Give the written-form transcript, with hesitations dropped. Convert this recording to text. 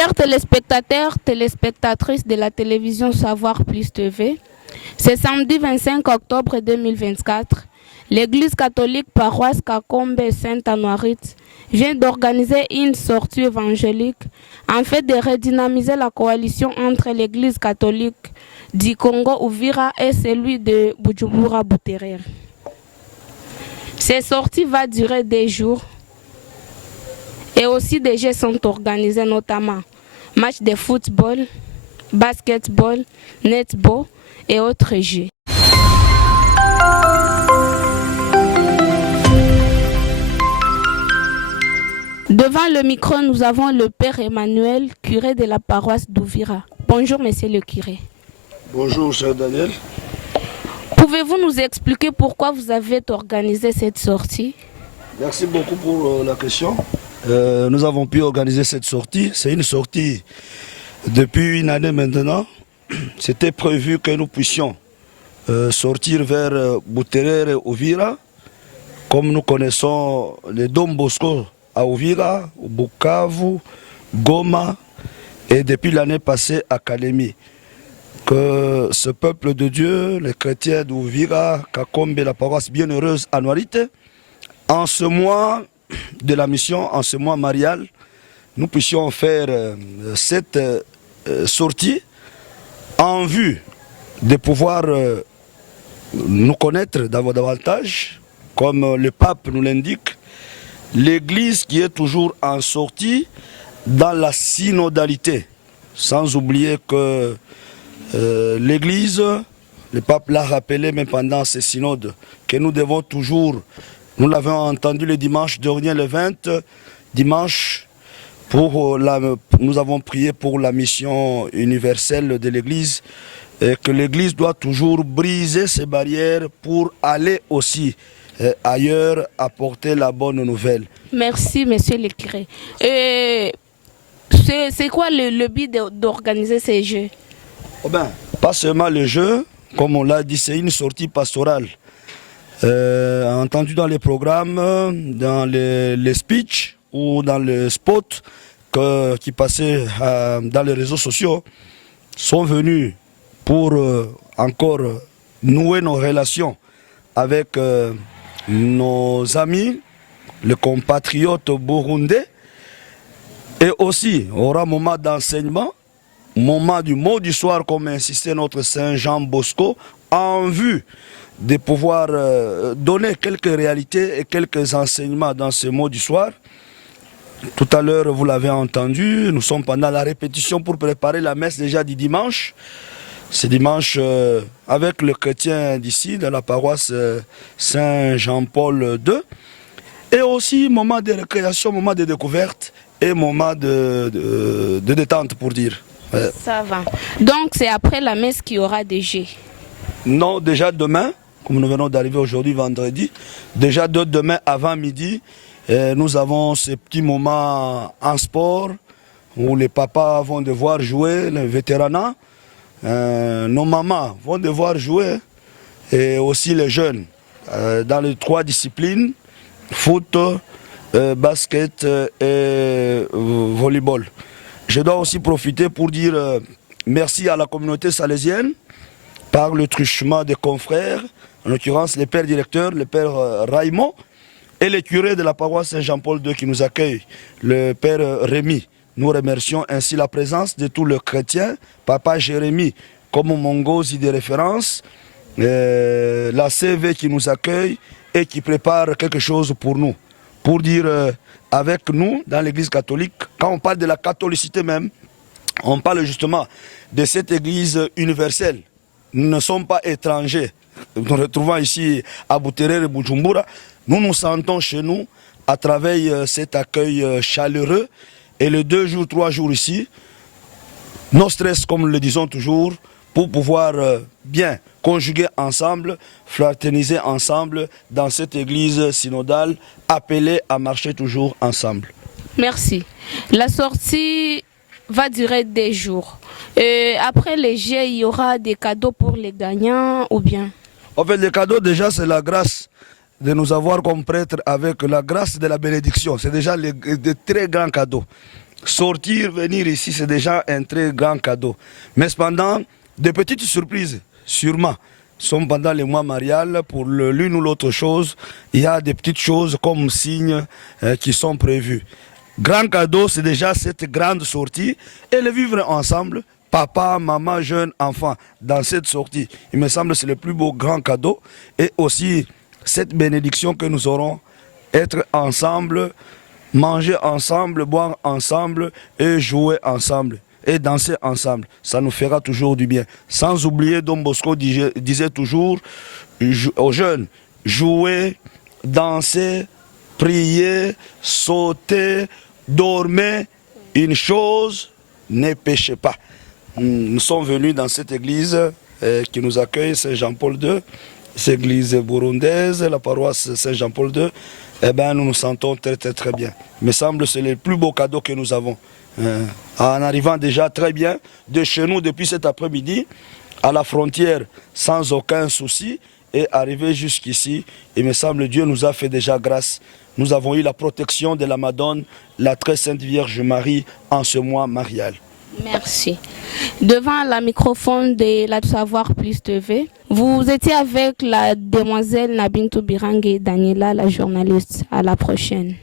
Chers téléspectateurs, téléspectatrices de la télévision Savoir Plus TV, c'est samedi 25 octobre 2024. L'Église catholique paroisse Kakombe Sainte-Anoirite vient d'organiser une sortie évangélique en fait de redynamiser la coalition entre l'Église catholique du Congo Uvira et celui de Bujumbura Buterere. Ces sorties vont durer 2 jours et aussi des jeux sont organisés, notamment matchs de football, basketball, netball et autres jeux. Devant le micro, nous avons le Père Emmanuel, curé de la paroisse d'Ouvira. Bonjour, monsieur le curé. Bonjour, cher Daniel. Pouvez-vous nous expliquer pourquoi vous avez organisé cette sortie? Merci beaucoup pour la question. Nous avons pu organiser cette sortie. C'est une sortie depuis une année maintenant. C'était prévu que nous puissions sortir vers Buterere et Uvira. Comme nous connaissons les Dom Bosco à Uvira, Bukavu, Goma et depuis l'année passée à Kalemi. Que ce peuple de Dieu, les chrétiens d'Uvira, Kakombe, la paroisse bienheureuse Anoirite, en ce mois de la mission, en ce mois marial, nous puissions faire cette sortie en vue de pouvoir nous connaître davantage, comme le pape nous l'indique, l'Église qui est toujours en sortie dans la synodalité, sans oublier que l'Église, le pape l'a rappelé même pendant ces synodes, que nous devons toujours, nous l'avons entendu le dimanche dernier, le 20, dimanche, nous avons prié pour la mission universelle de l'Église, et que l'Église doit toujours briser ses barrières pour aller aussi ailleurs apporter la bonne nouvelle. Merci, monsieur le curé. C'est quoi le but d'organiser ces jeux? Oh ben, pas seulement le jeu, comme on l'a dit, c'est une sortie pastorale. Entendu dans les programmes, dans les speeches ou dans les spots qui passaient dans les réseaux sociaux, sont venus pour encore nouer nos relations avec nos amis, les compatriotes burundais, et aussi aura un moment d'enseignement, moment du mot du soir, comme insistait notre Saint Jean Bosco, en vue de pouvoir donner quelques réalités et quelques enseignements dans ce mot du soir. Tout à l'heure, vous l'avez entendu, nous sommes pendant la répétition pour préparer la messe déjà du dimanche. C'est dimanche avec le chrétien d'ici, de la paroisse Saint-Jean-Paul II. Et aussi moment de récréation, moment de découverte et moment de détente pour dire. Ça va. Donc c'est après la messe qu'il y aura des jeux? Non, déjà demain, comme nous venons d'arriver aujourd'hui vendredi, déjà demain avant midi, nous avons ces petits moments en sport où les papas vont devoir jouer, les vétéranats. Nos mamans vont devoir jouer et aussi les jeunes dans les 3 disciplines, foot, basket et volleyball. Je dois aussi profiter pour dire merci à la communauté salésienne par le truchement des confrères, en l'occurrence les pères directeurs, le père Raymond et les curés de la paroisse Saint-Jean-Paul II qui nous accueillent, le père Rémy. Nous remercions ainsi la présence de tous les chrétiens, Papa Jérémie comme Mongosi de référence, la CV qui nous accueille et qui prépare quelque chose pour nous. Pour dire avec nous dans l'église catholique, quand on parle de la catholicité même, on parle justement de cette église universelle. Nous ne sommes pas étrangers. Nous nous retrouvons ici à Buterere et Bujumbura. Nous nous sentons chez nous à travers cet accueil chaleureux. Et les 2 jours, 3 jours ici, nos stress, comme nous le disons toujours, pour pouvoir bien conjuguer ensemble, fraterniser ensemble dans cette église synodale, appelée à marcher toujours ensemble. Merci. La sortie va durer 2 jours. Après les jeux, il y aura des cadeaux pour les gagnants ou bien? En fait, les cadeaux, déjà, c'est la grâce de nous avoir comme prêtres avec la grâce de la bénédiction. C'est déjà de très grands cadeaux. sortir, venir ici, c'est déjà un très grand cadeau. Mais cependant, de petites surprises, sûrement, sont pendant les mois mariales, pour l'une ou l'autre chose, il y a des petites choses comme signes qui sont prévus. Grand cadeau, c'est déjà cette grande sortie et le vivre ensemble, papa, maman, jeune, enfant, dans cette sortie. Il me semble que c'est le plus beau grand cadeau et aussi cette bénédiction que nous aurons, être ensemble, manger ensemble, boire ensemble et jouer ensemble et danser ensemble. Ça nous fera toujours du bien. Sans oublier, Don Bosco disait toujours aux jeunes, jouer, danser, prier, sauter, dormir, une chose, ne péchez pas. Nous sommes venus dans cette église qui nous accueille, Saint-Jean-Paul II, cette église burundaise, la paroisse Saint-Jean-Paul II. Eh bien, nous nous sentons très très très bien. Il me semble que c'est le plus beau cadeau que nous avons. En arrivant déjà très bien de chez nous depuis cet après-midi, à la frontière sans aucun souci, et arriver jusqu'ici, il me semble que Dieu nous a fait déjà grâce. Nous avons eu la protection de la Madone, la très sainte Vierge Marie, en ce mois marial. Merci. Devant la microphone de La Savoir Plus TV, vous étiez avec la demoiselle Nabintou Birangue et Daniela, la journaliste. À la prochaine.